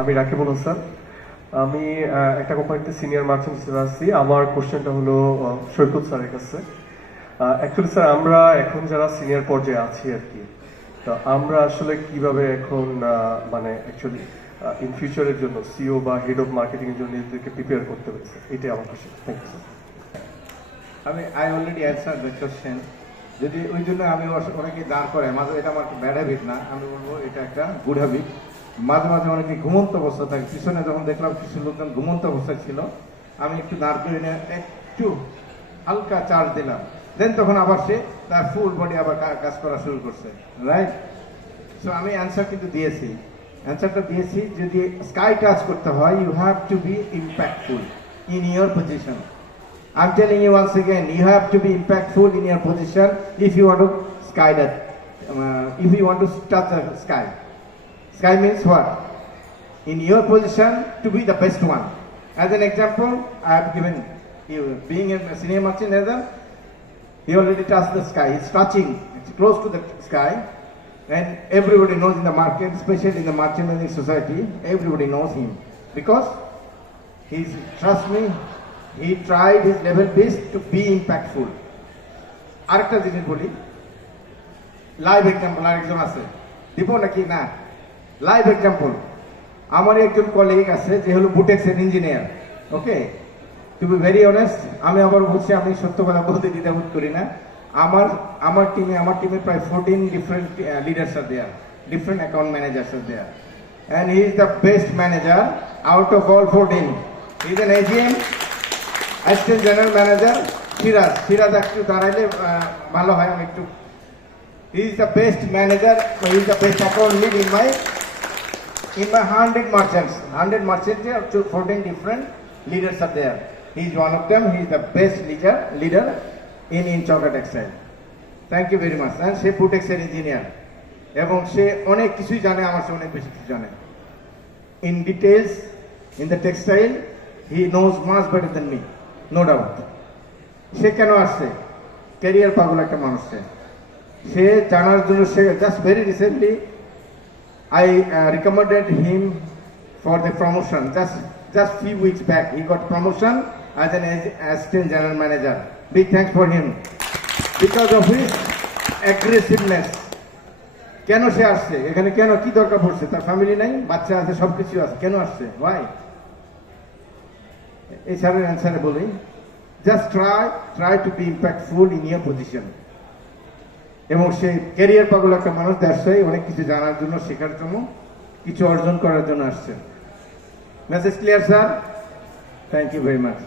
আমি রাকিবুল হাসান। আমি একটা কোম্পানিতে সিনিয়র মার্চেন্ট হিসেবে আছি। আমার কোশ্চেনটা হলো সৈকত স্যারের কাছে। অ্যাকচুয়ালি স্যার, আমরা এখন যারা সিনিয়র পর্যায়ে আছি আর কি, তো আমরা আসলে কীভাবে এখন মানে অ্যাকচুয়ালি ইন ফিউচারের জন্য সিও বা হেড অফ মার্কেটিং এর জন্য নিজেদেরকে প্রিপেয়ার করতে পেরেছে এটাই আমার কোশ্চেন থ্যাংক ইউ স্যার আমি I already answer the question যদি ওই জন্য আমি অনেকে দাঁড় করে মাঝে এটা আমার ব্যাড হ্যাবিট না, আমি বলব এটা একটা গুড হ্যাবিট মাঝে মাঝে অনেকে ঘুমন্ত অবস্থা থাকে। পিছনে যখন দেখলাম কিছু লোকজন ঘুমন্ত অবস্থায় ছিল আমি একটু দাঁড় করে নিয়ে একটু হালকা চার্জ দিলাম। দেন তখন আবার সে তার ফুল বডি আবার কাজ করা শুরু করছে। রাইট সো আমি অ্যান্সার কিন্তু দিয়েছি। অ্যান্সারটা দিয়েছি যদি স্কাই টাচ করতে হয় you have to be impactful in your position I'm telling you once again, you have to be impactful in your position if you want to sky that, uh, if you want to. Sky means what? In your position to be the best one. As an example, I have given you, being a senior merchant leather, he already touched the sky. It's touching, it's close to the sky. And everybody knows in the market, especially in the merchandising society, everybody knows him. Because he's, trust me, he tried his level best to be impactful. আরেকটা জিনিস বলি live example আরেকজন আছে দিব নাকি না live example আমার একজন কলিগ আছে, যে হলো বুটেক্সের engineer okay to be very honest আমি আবার বলছি, আমি সত্য কথা বলতে দ্বিধাবোধ করি না। আমার আমার টিমে আমার টিমে প্রায় ফোরটিন ডিফারেন্ট লিডার্স আর দেয়ার different account managers R their and he is the best manager out of all fourteen is an AGM assistant general manager Siraj Siraj একটু দাঁড়াইলে ভালো হয়, আমি একটু he is the best manager he is the best account lead in my in my 100 merchants, 100 merchants, there are 14 different leaders are there. He is one of them. He is the best leader leader in in Chocolate Textile. Thank you very much. And সে পুটেক্সের engineer এবং সে অনেক কিছুই জানে আমার সে অনেক বেশি কিছু জানে in details in the textile he knows much better than me no doubt সে কেন আসছে ক্যারিয়ার পাগল একটা মানুষ সে জানার জন্য সে just very recently I uh, recommended him for the promotion. Just just few weeks back, he got promotion as an as- assistant general manager. Big thanks for him because of his aggressiveness. কেন সে আসছে এখানে কেন কি দরকার পড়ছে তার family নাই বাচ্চা আছে সব কিছু আছে কেন আসছে ওয়াই এই স্যারের অ্যান্সারে বলি just try try to be impactful in your position এবং সে ক্যারিয়ার পাগল একটা মানুষ ব্যবসায়ী, অনেক কিছু জানার জন্য, শেখার জন্য, কিছু অর্জন করার জন্য আসছে। Message clear sir thank you very much